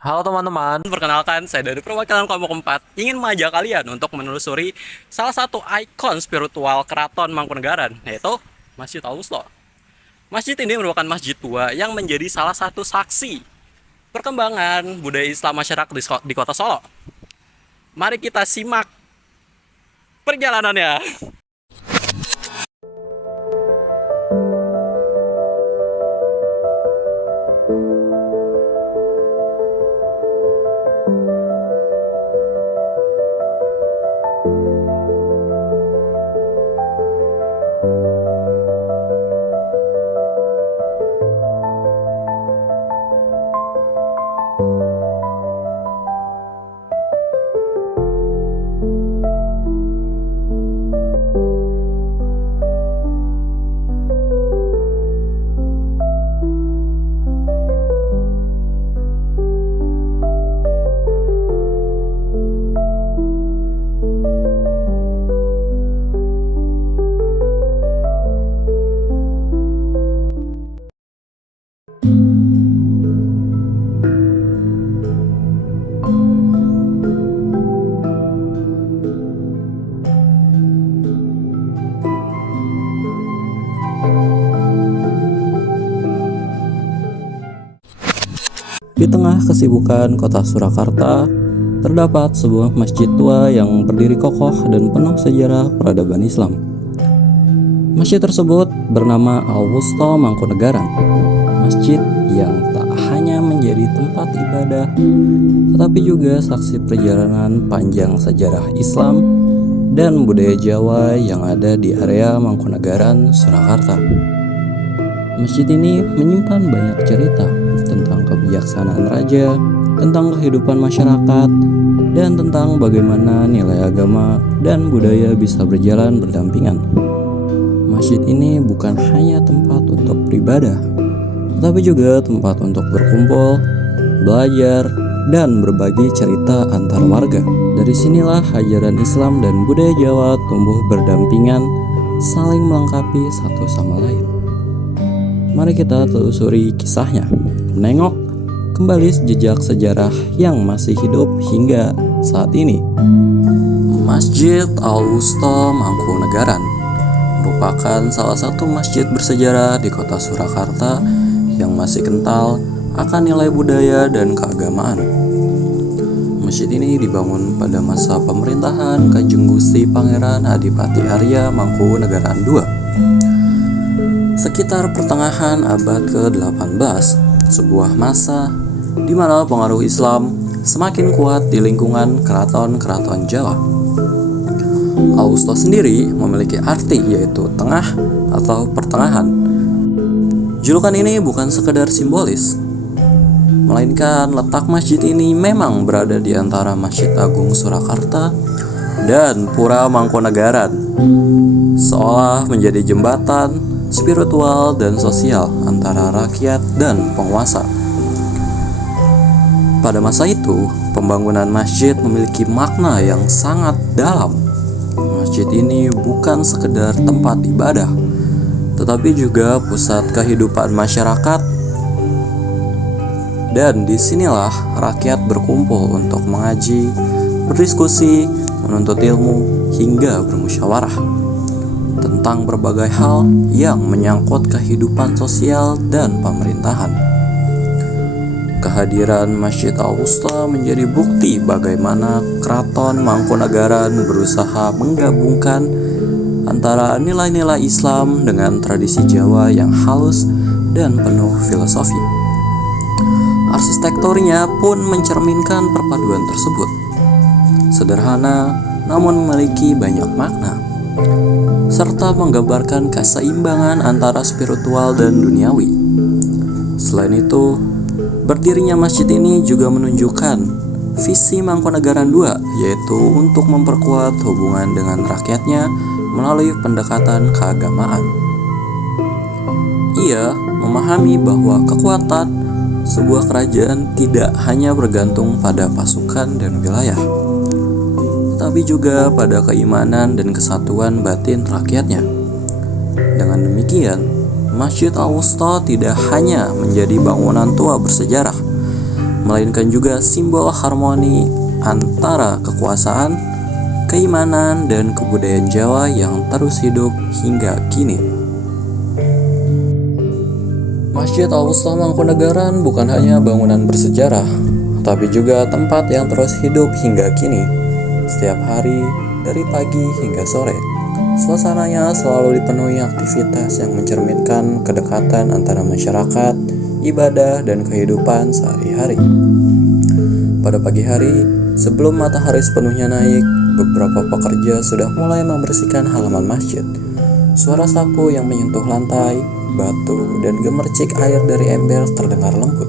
Halo teman-teman, perkenalkan saya dari perwakilan kelompok 4 ingin mengajak kalian untuk menelusuri salah satu ikon spiritual Keraton Mangkunegaran, yaitu Masjid Al-Wusta. Masjid ini merupakan masjid tua yang menjadi salah satu saksi perkembangan budaya Islam masyarakat di kota Solo. Mari kita simak perjalanannya. Di tengah kesibukan kota Surakarta, terdapat sebuah masjid tua yang berdiri kokoh dan penuh sejarah peradaban Islam. Masjid tersebut bernama Al-Wusta Mangkunegaran, masjid yang tak hanya menjadi tempat ibadah, tetapi juga saksi perjalanan panjang sejarah Islam dan budaya Jawa yang ada di area Mangkunegaran, Surakarta. Masjid ini menyimpan banyak cerita tentang kebijaksanaan raja, tentang kehidupan masyarakat, dan tentang bagaimana nilai agama dan budaya bisa berjalan berdampingan. Masjid ini bukan hanya tempat untuk beribadah, tetapi juga tempat untuk berkumpul, belajar, dan berbagi cerita antar warga. Dari sinilah ajaran Islam dan budaya Jawa tumbuh berdampingan, saling melengkapi satu sama lain. Mari kita telusuri kisahnya, menengok kembali jejak sejarah yang masih hidup hingga saat ini. Masjid Al-Wusta Mangkunegaran merupakan salah satu masjid bersejarah di kota Surakarta yang masih kental akan nilai budaya dan keagamaan. Masjid ini dibangun pada masa pemerintahan Kanjeng Gusti Pangeran Adipati Arya Mangkunegaran II. Sekitar pertengahan abad ke-18, sebuah masa di mana pengaruh Islam semakin kuat di lingkungan keraton-keraton Jawa. Al-Wusta sendiri memiliki arti yaitu tengah atau pertengahan. Julukan ini bukan sekedar simbolis, melainkan letak masjid ini memang berada di antara Masjid Agung Surakarta dan Pura Mangkunegaran, seolah menjadi jembatan spiritual dan sosial antara rakyat dan penguasa. Pada masa itu, pembangunan masjid memiliki makna yang sangat dalam. Masjid ini bukan sekedar tempat ibadah, tetapi juga pusat kehidupan masyarakat. Dan disinilah rakyat berkumpul untuk mengaji, berdiskusi, menuntut ilmu, hingga bermusyawarah tentang berbagai hal yang menyangkut kehidupan sosial dan pemerintahan. Kehadiran Masjid Al-Wusta menjadi bukti bagaimana Keraton Mangkunegaran berusaha menggabungkan antara nilai-nilai Islam dengan tradisi Jawa yang halus dan penuh filosofi. Arsitekturnya pun mencerminkan perpaduan tersebut. Sederhana namun memiliki banyak makna, serta menggambarkan keseimbangan antara spiritual dan duniawi. Selain itu, berdirinya masjid ini juga menunjukkan visi Mangkunegaran II, yaitu untuk memperkuat hubungan dengan rakyatnya melalui pendekatan keagamaan. Ia memahami bahwa kekuatan sebuah kerajaan tidak hanya bergantung pada pasukan dan wilayah, tapi juga pada keimanan dan kesatuan batin rakyatnya. Dengan demikian, Masjid Al-Wusta tidak hanya menjadi bangunan tua bersejarah, melainkan juga simbol harmoni antara kekuasaan, keimanan, dan kebudayaan Jawa yang terus hidup hingga kini. Masjid Al-Wusta Mangkunegaran bukan hanya bangunan bersejarah, tapi juga tempat yang terus hidup hingga kini. Setiap hari, dari pagi hingga sore, suasananya selalu dipenuhi aktivitas yang mencerminkan kedekatan antara masyarakat, ibadah, dan kehidupan sehari-hari. Pada pagi hari, sebelum matahari sepenuhnya naik, beberapa pekerja sudah mulai membersihkan halaman masjid. Suara sapu yang menyentuh lantai, batu, dan gemercik air dari ember terdengar lembut,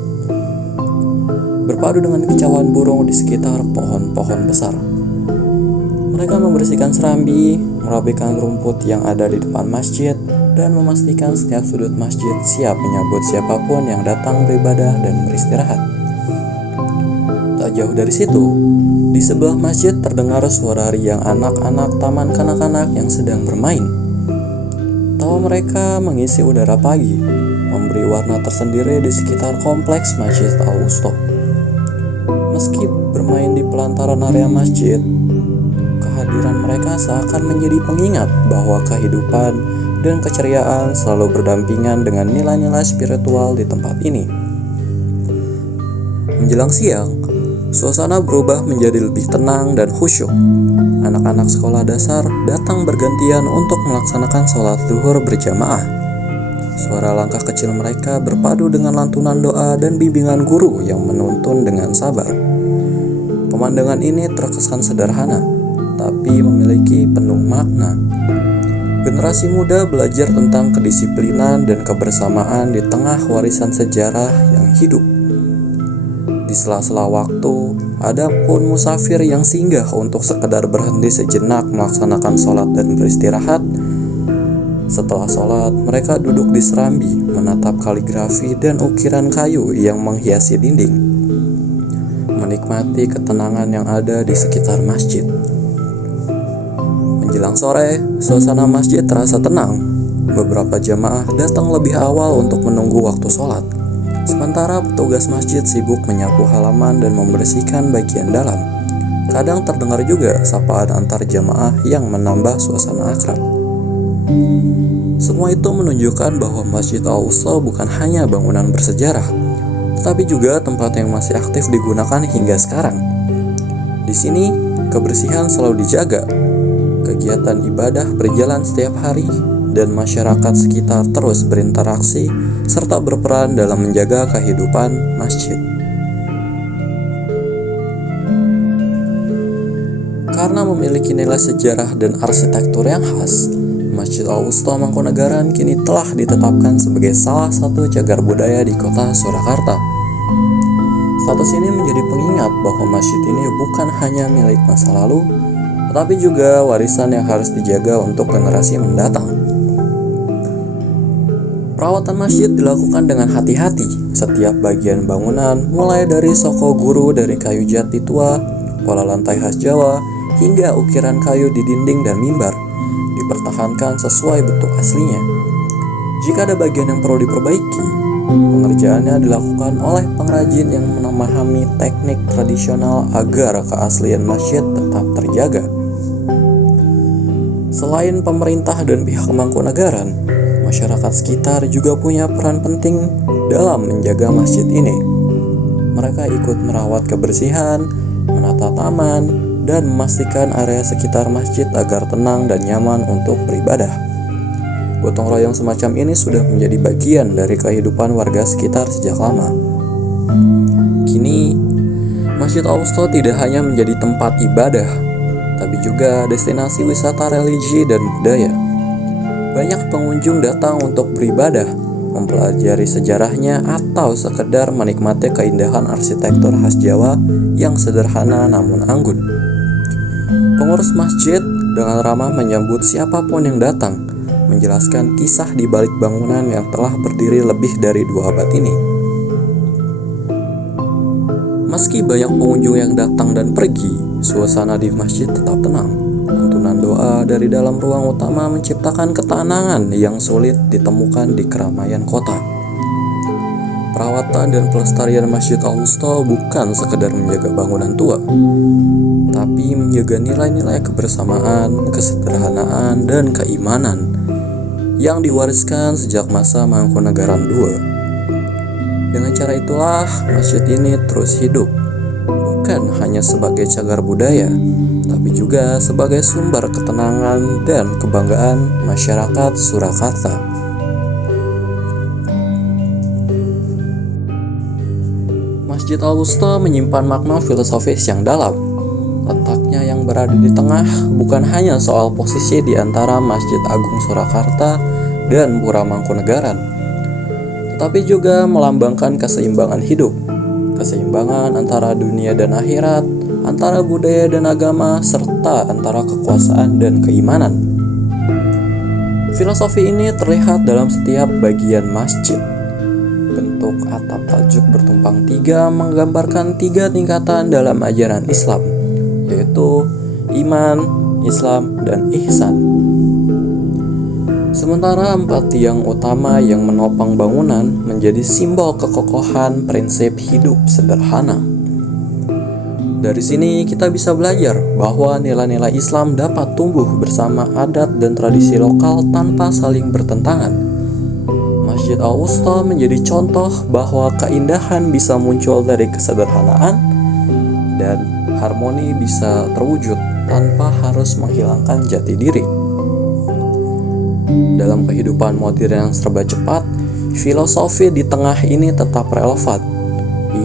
berpadu dengan kicauan burung di sekitar pohon-pohon besar. Mereka membersihkan serambi, merapikan rumput yang ada di depan masjid, dan memastikan setiap sudut masjid siap menyambut siapapun yang datang beribadah dan beristirahat. Tak jauh dari situ, di sebelah masjid terdengar suara riang anak-anak taman kanak-kanak yang sedang bermain. Tawa mereka mengisi udara pagi, memberi warna tersendiri di sekitar kompleks Masjid Al-Wusta. Meski bermain di pelantaran area masjid, kehadiran mereka seakan menjadi pengingat bahwa kehidupan dan keceriaan selalu berdampingan dengan nilai-nilai spiritual di tempat ini. Menjelang siang, suasana berubah menjadi lebih tenang dan khusyuk. Anak-anak sekolah dasar datang bergantian untuk melaksanakan sholat zuhur berjamaah. Suara langkah kecil mereka berpadu dengan lantunan doa dan bimbingan guru yang menuntun dengan sabar. Pemandangan ini terkesan sederhana, tapi memiliki penuh makna. Generasi muda belajar tentang kedisiplinan dan kebersamaan di tengah warisan sejarah yang hidup. Di sela-sela waktu, ada pun musafir yang singgah untuk sekedar berhenti sejenak melaksanakan sholat dan beristirahat. Setelah sholat, mereka duduk di serambi, menatap kaligrafi dan ukiran kayu yang menghiasi dinding, menikmati ketenangan yang ada di sekitar masjid. Menjelang sore, suasana masjid terasa tenang. Beberapa jamaah datang lebih awal untuk menunggu waktu sholat. Sementara petugas masjid sibuk menyapu halaman dan membersihkan bagian dalam. Kadang terdengar juga sapaan antar jamaah yang menambah suasana akrab. Semua itu menunjukkan bahwa Masjid Al-Wusta bukan hanya bangunan bersejarah, tetapi juga tempat yang masih aktif digunakan hingga sekarang. Di sini, kebersihan selalu dijaga, kegiatan ibadah berjalan setiap hari, dan masyarakat sekitar terus berinteraksi serta berperan dalam menjaga kehidupan masjid. Karena memiliki nilai sejarah dan arsitektur yang khas, Masjid Al-Wusta Mangkunegaran kini telah ditetapkan sebagai salah satu cagar budaya di kota Surakarta. Status ini menjadi pengingat bahwa masjid ini bukan hanya milik masa lalu, tetapi juga warisan yang harus dijaga untuk generasi mendatang. Perawatan masjid dilakukan dengan hati-hati. Setiap bagian bangunan, mulai dari soko guru dari kayu jati tua, pola lantai khas Jawa, hingga ukiran kayu di dinding dan mimbar, dipertahankan sesuai bentuk aslinya. Jika ada bagian yang perlu diperbaiki, pengerjaannya dilakukan oleh pengrajin yang memahami teknik tradisional agar keaslian masjid tetap terjaga. Selain pemerintah dan pihak Mangkunegaran, masyarakat sekitar juga punya peran penting dalam menjaga masjid ini. Mereka ikut merawat kebersihan, menata taman, dan memastikan area sekitar masjid agar tenang dan nyaman untuk beribadah. Gotong royong semacam ini sudah menjadi bagian dari kehidupan warga sekitar sejak lama. Kini, Masjid Al-Wusta tidak hanya menjadi tempat ibadah, tapi juga destinasi wisata religi dan budaya. Banyak pengunjung datang untuk beribadah, mempelajari sejarahnya, atau sekedar menikmati keindahan arsitektur khas Jawa yang sederhana namun anggun. Pengurus masjid dengan ramah menyambut siapapun yang datang, menjelaskan kisah di balik bangunan yang telah berdiri lebih dari 2 abad ini. Meski banyak pengunjung yang datang dan pergi, suasana di masjid tetap tenang. Lantunan doa dari dalam ruang utama menciptakan ketenangan yang sulit ditemukan di keramaian kota. Perawatan dan pelestarian Masjid Al-Wusta bukan sekedar menjaga bangunan tua, tapi menjaga nilai-nilai kebersamaan, kesederhanaan, dan keimanan yang diwariskan sejak masa Mangkunegaran II. Dengan cara itulah masjid ini terus hidup, bukan hanya sebagai cagar budaya, tapi juga sebagai sumber ketenangan dan kebanggaan masyarakat Surakarta. Masjid Al-Wusta menyimpan makna filosofis yang dalam. Letaknya yang berada di tengah bukan hanya soal posisi di antara Masjid Agung Surakarta dan Pura Mangkunegaran, tetapi juga melambangkan keseimbangan hidup, keseimbangan antara dunia dan akhirat, antara budaya dan agama, serta antara kekuasaan dan keimanan. Filosofi ini terlihat dalam setiap bagian masjid. Bentuk atap tajuk bertumpang tiga menggambarkan tiga tingkatan dalam ajaran Islam, yaitu iman, Islam, dan ihsan. Sementara empat tiang utama yang menopang bangunan menjadi simbol kekokohan prinsip hidup sederhana. Dari sini kita bisa belajar bahwa nilai-nilai Islam dapat tumbuh bersama adat dan tradisi lokal tanpa saling bertentangan. Masjid Al-Wusta menjadi contoh bahwa keindahan bisa muncul dari kesederhanaan dan harmoni bisa terwujud tanpa harus menghilangkan jati diri. Dalam kehidupan modern yang serba cepat, filosofi di tengah ini tetap relevan.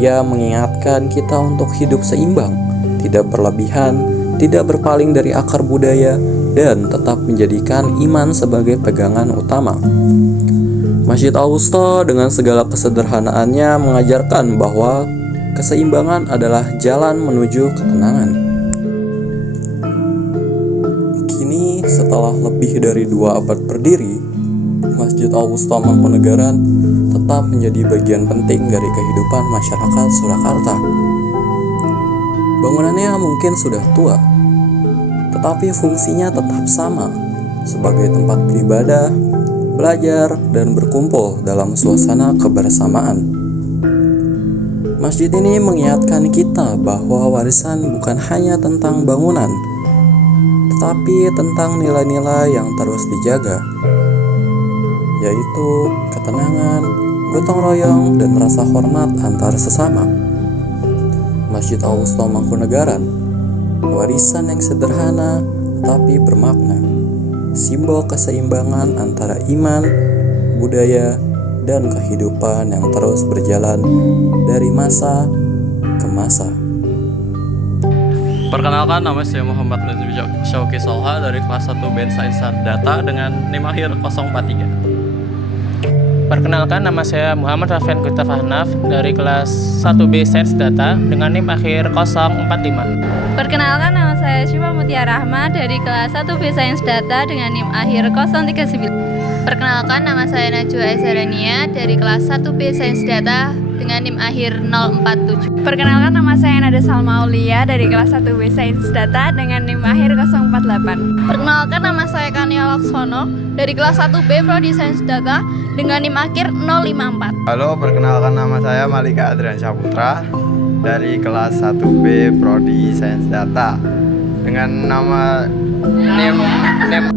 Ia mengingatkan kita untuk hidup seimbang, tidak berlebihan, tidak berpaling dari akar budaya, dan tetap menjadikan iman sebagai pegangan utama. Masjid Al-Wusta dengan segala kesederhanaannya mengajarkan bahwa keseimbangan adalah jalan menuju ketenangan. Kini, setelah lebih dari 2 abad berdiri, Masjid Al-Wusta Mangkunegaran tetap menjadi bagian penting dari kehidupan masyarakat Surakarta. Bangunannya mungkin sudah tua, tetapi fungsinya tetap sama, sebagai tempat beribadah, belajar, dan berkumpul dalam suasana kebersamaan. Masjid ini mengingatkan kita bahwa warisan bukan hanya tentang bangunan, tetapi tentang nilai-nilai yang terus dijaga, yaitu ketenangan, gotong royong, dan rasa hormat antar sesama. Masjid Al-Wusta Mangkunegaran, warisan yang sederhana tapi bermakna, simbol keseimbangan antara iman, budaya, dan kehidupan yang terus berjalan dari masa ke masa. Perkenalkan, nama saya Muhammad Nazmi Syauki Solha dari kelas 1 BEN Sains Data dengan NIM akhir 043. Perkenalkan, nama saya Muhammad Rafian Gutta Fahnaf dari kelas 1B Sains Data dengan NIM akhir 045. Perkenalkan, nama saya Syifa Mutia Rahma dari kelas 1B Sains Data dengan NIM akhir 039. Perkenalkan, nama saya Najwa Azharania dari kelas 1B Sains Data dengan NIM akhir 047. Perkenalkan, nama saya Nada Salma Aulia dari kelas 1B Sains Data dengan NIM akhir 048. Perkenalkan, nama saya Kania Laksono dari kelas 1B Prodi Sains Data dengan NIM akhir 054. Halo, perkenalkan, nama saya Malika Adrian Saputra dari kelas 1B Prodi Sains Data dengan nama NIM